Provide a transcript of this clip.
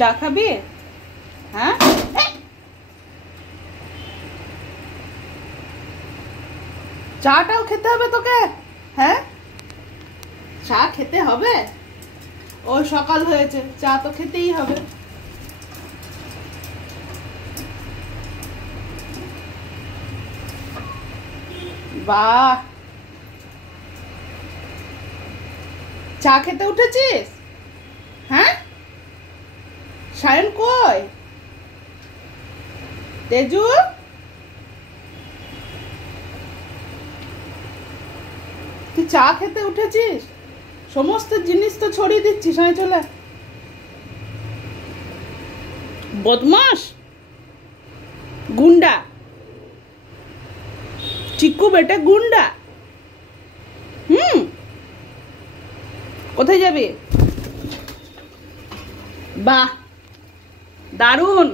চা খাবি? হ্যাঁ, চাটাও খেতে হবে তোকে? হ্যাঁ, চা খেতে হবে। ও সকাল হয়েছে, চা তো খেতেই হবে। বাহ, চা খেতে উঠেছিস? হ্যাঁ, সায়ন কই? তেজু, তুই চা খেতে উঠেছিস? সমস্ত জিনিস তো ছড়িয়ে দিচ্ছিস। আমি চলে বদমাস, গুন্ডা, চিকু বেটা গুন্ডা। কোথায় যাবি? বাহ, দারুণ।